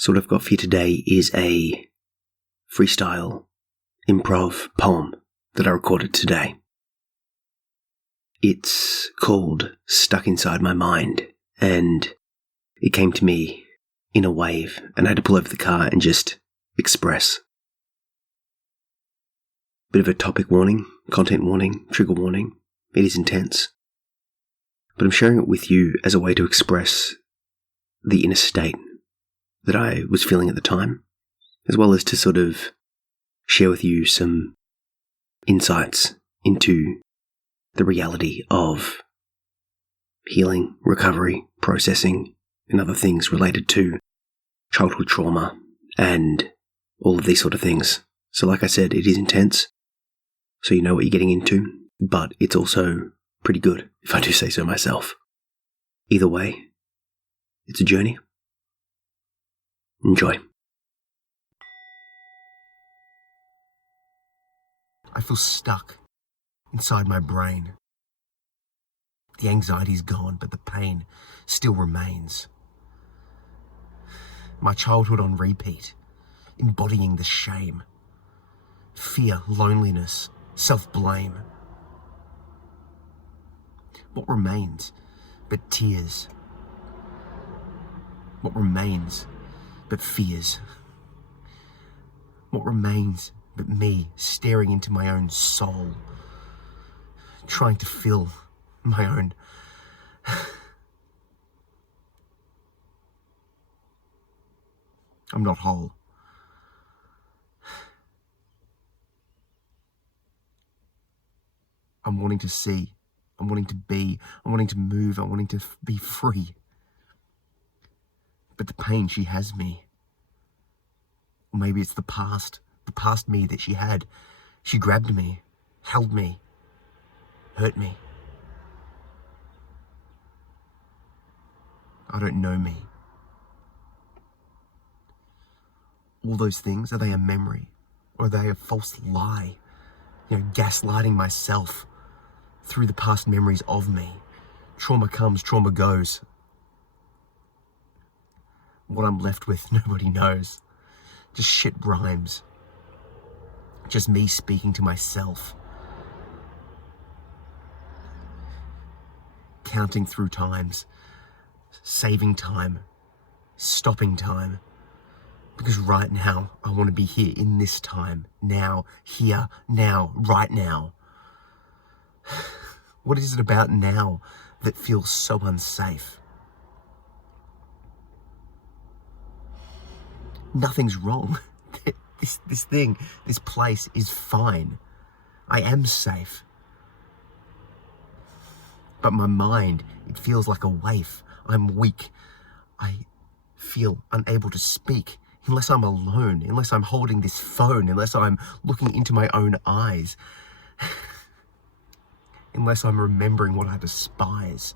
So what I've got for you today is a freestyle improv poem that I recorded today. It's called Stuck Inside My Mind, and it came to me in a wave, and I had to pull over the car and just express. Bit of a topic warning, content warning, trigger warning. It is intense. But I'm sharing it with you as a way to express the inner state that I was feeling at the time, as well as to sort of share with you some insights into the reality of healing, recovery, processing, and other things related to childhood trauma and all of these sort of things. So like I said, it is intense, so you know what you're getting into, but it's also pretty good, if I do say so myself. Either way, it's a journey. Enjoy. I feel stuck inside my brain. The anxiety's gone, but the pain still remains. My childhood on repeat, embodying the shame, fear, loneliness, self-blame. What remains but tears? What remains but fears? What remains but me staring into my own soul, trying to fill my own I'm not whole. I'm wanting to see, I'm wanting to be, I'm wanting to move, I'm wanting to be free. But the pain, she has me. Or maybe it's the past me that she had. She grabbed me, held me, hurt me. I don't know me. All those things, are they a memory? Or are they a false lie? Gaslighting myself through the past memories of me. Trauma comes, trauma goes. What I'm left with, nobody knows. Just shit rhymes. Just me speaking to myself. Counting through times. Saving time. Stopping time. Because right now, I want to be here in this time. Now. Here. Now. Right now. What is it about now that feels so unsafe? Nothing's wrong. This place is fine. I am safe. But my mind, it feels like a waif. I'm weak. I feel unable to speak unless I'm alone, unless I'm holding this phone, unless I'm looking into my own eyes, unless I'm remembering what I despise.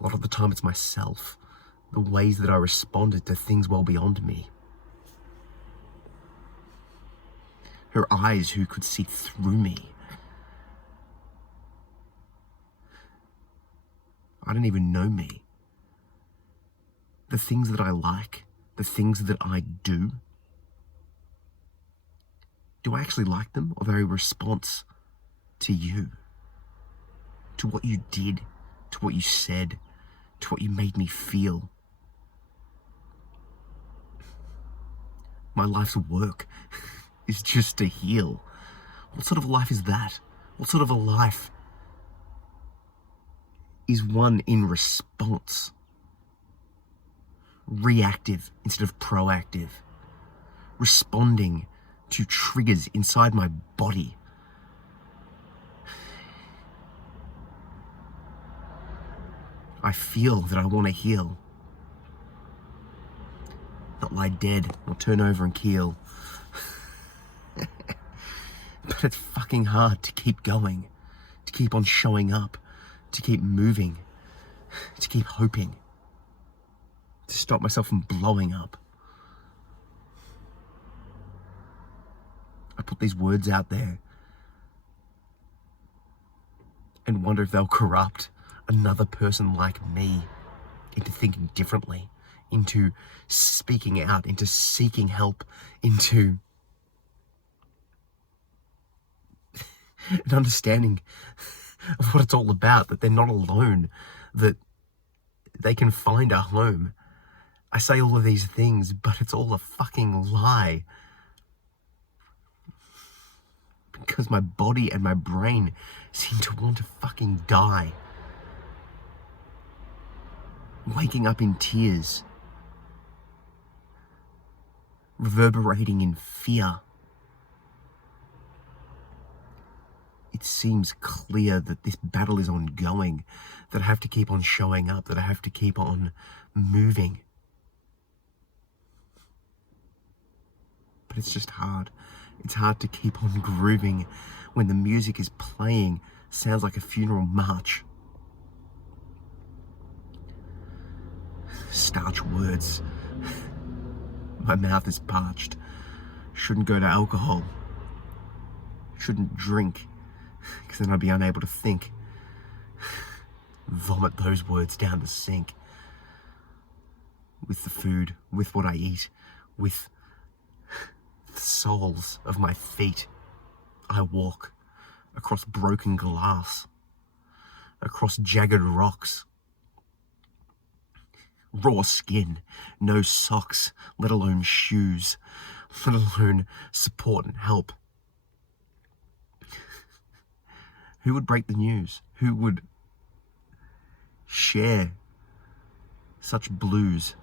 A lot of the time it's myself, the ways that I responded to things well beyond me. Her eyes who could see through me. I don't even know me. The things that I like, the things that I do I actually like them, or are they a response to you? To what you did, to what you said, to what you made me feel? My life's work is just to heal. What sort of life is that? What sort of a life is one in response? Reactive instead of proactive. Responding to triggers inside my body. I feel that I want to heal. Not lie dead or turn over and keel. But it's fucking hard to keep going, to keep on showing up, to keep moving, to keep hoping, to stop myself from blowing up. I put these words out there and wonder if they'll corrupt another person like me into thinking differently, into speaking out, into seeking help, into an understanding of what it's all about, that they're not alone, that they can find a home. I say all of these things, but it's all a fucking lie. Because my body and my brain seem to want to fucking die. Waking up in tears. Reverberating in fear. It seems clear that this battle is ongoing, that I have to keep on showing up, that I have to keep on moving. But it's just hard. It's hard to keep on grooving when the music is playing. Sounds like a funeral march. Starch words. My mouth is parched. Shouldn't go to alcohol. Shouldn't drink, because then I'd be unable to think. Vomit those words down the sink. With the food, with what I eat, with the soles of my feet, I walk across broken glass, across jagged rocks. Raw skin, no socks, let alone shoes, let alone support and help. Who would break the news? Who would share such blues?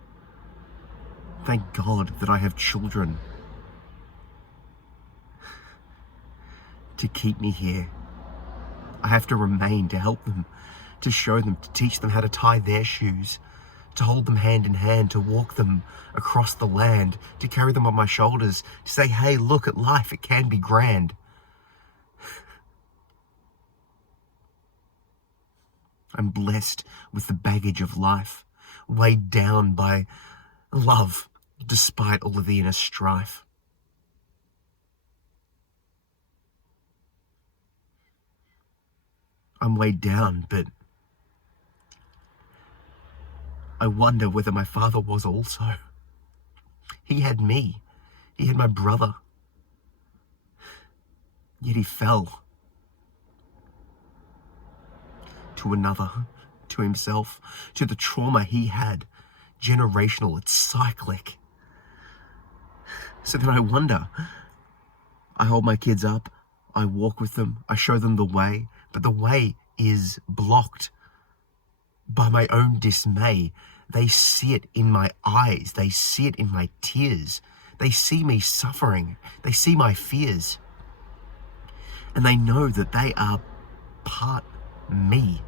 Thank God that I have children to keep me here. I have to remain to help them, to show them, to teach them how to tie their shoes, to hold them hand in hand, to walk them across the land, to carry them on my shoulders, to say, hey, look at life, it can be grand. I'm blessed with the baggage of life, weighed down by love, despite all of the inner strife. I'm weighed down, but I wonder whether my father was also. He had me. He had my brother. Yet he fell. To another, to himself, to the trauma he had. Generational, it's cyclic. So then I wonder. I hold my kids up. I walk with them. I show them the way. But the way is blocked by my own dismay. They see it in my eyes. They see it in my tears. They see me suffering. They see my fears. And they know that they are part me,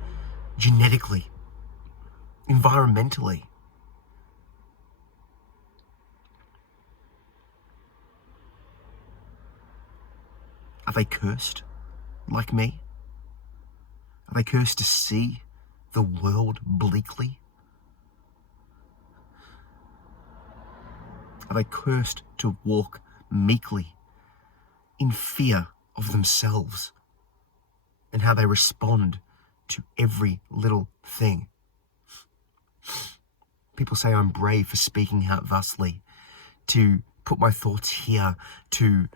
genetically, environmentally. Are they cursed like me? Are they cursed to see the world bleakly? Are they cursed to walk meekly in fear of themselves and how they respond to every little thing? People say I'm brave for speaking out thusly, to put my thoughts here, to,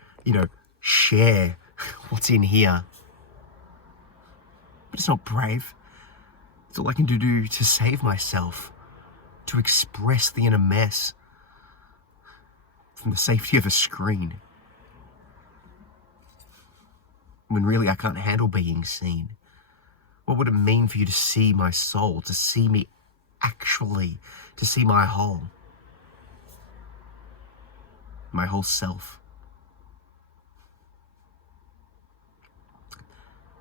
share what's in here. But it's not brave. It's all I can do to save myself, to express the inner mess from the safety of a screen. When really I can't handle being seen. What would it mean for you to see my soul, to see me actually, to see my whole self?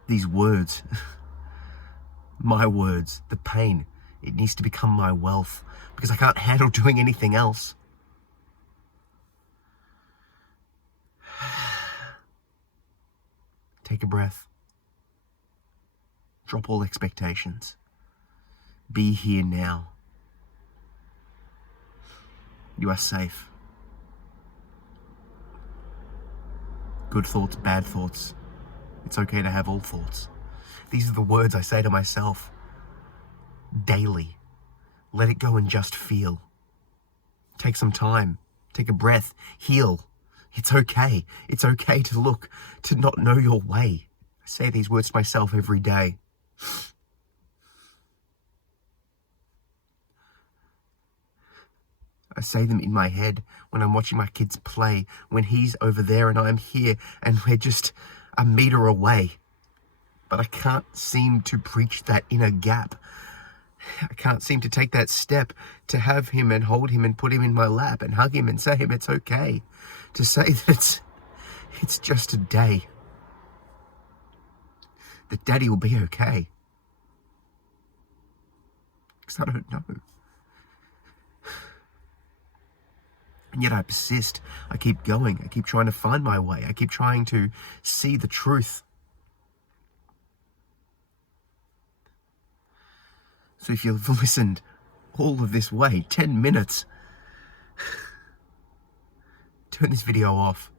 These words, my words, the pain, it needs to become my wealth because I can't handle doing anything else. Take a breath. Drop all expectations. Be here now. You are safe. Good thoughts, bad thoughts. It's okay to have all thoughts. These are the words I say to myself daily. Let it go and just feel. Take some time. Take a breath. Heal. It's okay. It's okay to not know your way. I say these words to myself every day. I say them in my head when I'm watching my kids play, when he's over there and I'm here and we're just a meter away. But I can't seem to breach that inner gap. I can't seem to take that step to have him and hold him and put him in my lap and hug him and say him it's okay. To say that it's just a day. That Daddy will be okay. Because I don't know. And yet I persist. I keep going. I keep trying to find my way. I keep trying to see the truth. So if you've listened all of this way, 10 minutes, turn this video off.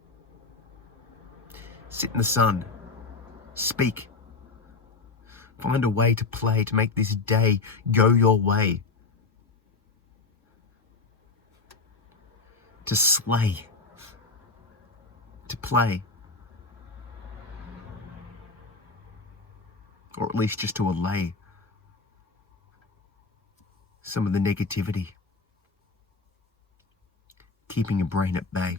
Sit in the sun. Speak. Find a way to play, to make this day go your way. To slay. To play. Or at least just to allay some of the negativity. Keeping your brain at bay.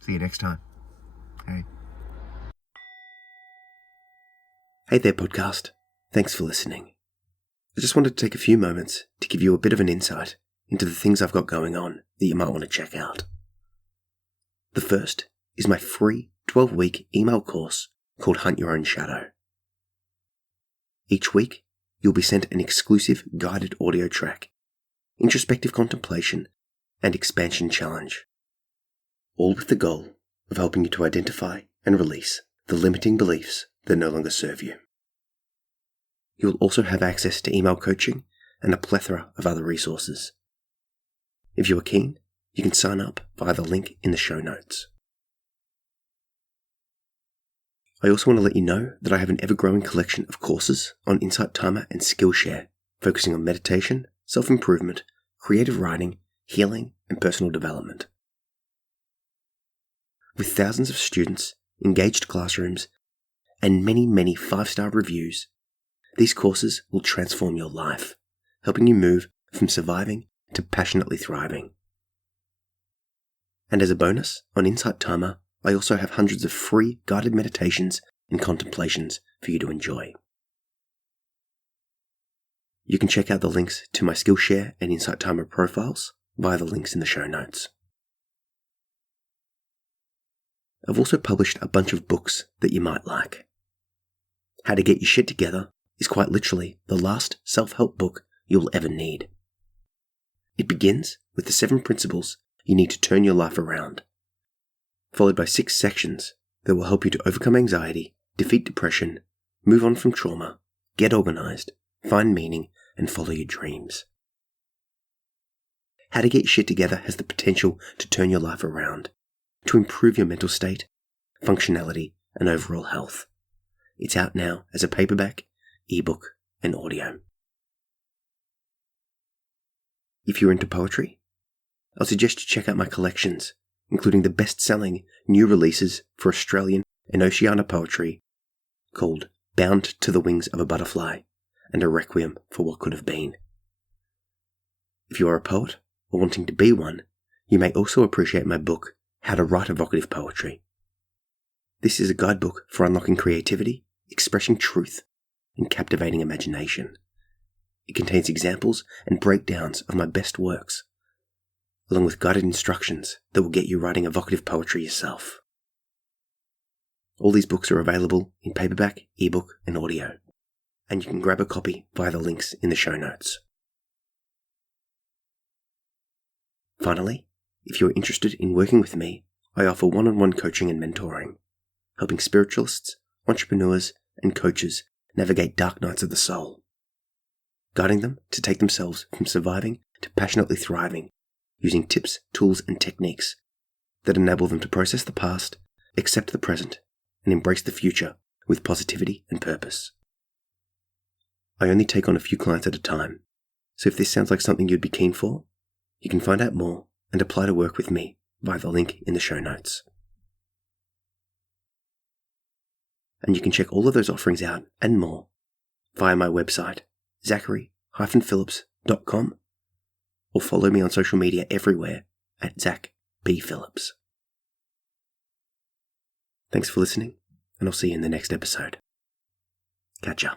See you next time. Hey. Hey there, podcast. Thanks for listening. I just wanted to take a few moments to give you a bit of an insight into the things I've got going on that you might want to check out. The first is my free 12-week email course called Hunt Your Own Shadow. Each week, you'll be sent an exclusive guided audio track, introspective contemplation, and expansion challenge, all with the goal of helping you to identify and release the limiting beliefs that no longer serve you. You'll also have access to email coaching and a plethora of other resources. If you are keen, you can sign up via the link in the show notes. I also want to let you know that I have an ever-growing collection of courses on Insight Timer and Skillshare, focusing on meditation, self-improvement, creative writing, healing, and personal development. With thousands of students, engaged classrooms, and many 5-star reviews, these courses will transform your life, helping you move from surviving to passionately thriving. And as a bonus, on Insight Timer, I also have hundreds of free guided meditations and contemplations for you to enjoy. You can check out the links to my Skillshare and Insight Timer profiles via the links in the show notes. I've also published a bunch of books that you might like. How to Get Your Shit Together is quite literally the last self-help book you'll ever need. It begins with the 7 principles you need to turn your life around, followed by 6 sections that will help you to overcome anxiety, defeat depression, move on from trauma, get organized, find meaning, and follow your dreams. How to Get Your Shit Together has the potential to turn your life around, to improve your mental state, functionality, and overall health. It's out now as a paperback, ebook, and audio. If you're into poetry, I'll suggest you check out my collections, including the best-selling new releases for Australian and Oceania poetry called Bound to the Wings of a Butterfly and A Requiem for What Could Have Been. If you are a poet or wanting to be one, you may also appreciate my book, How to Write Evocative Poetry. This is a guidebook for unlocking creativity, expressing truth, and captivating imagination. It contains examples and breakdowns of my best works, along with guided instructions that will get you writing evocative poetry yourself. All these books are available in paperback, ebook, and audio, and you can grab a copy via the links in the show notes. Finally, if you are interested in working with me, I offer one-on-one coaching and mentoring, helping spiritualists, entrepreneurs, and coaches navigate dark nights of the soul, guiding them to take themselves from surviving to passionately thriving, using tips, tools, and techniques that enable them to process the past, accept the present, and embrace the future with positivity and purpose. I only take on a few clients at a time, So if this sounds like something you'd be keen for, you can find out more and apply to work with me via the link in the show notes. And you can check all of those offerings out and more via my website, zachary-phillips.com, or follow me on social media everywhere at Zach B. Phillips. Thanks for listening, and I'll see you in the next episode. Catch ya.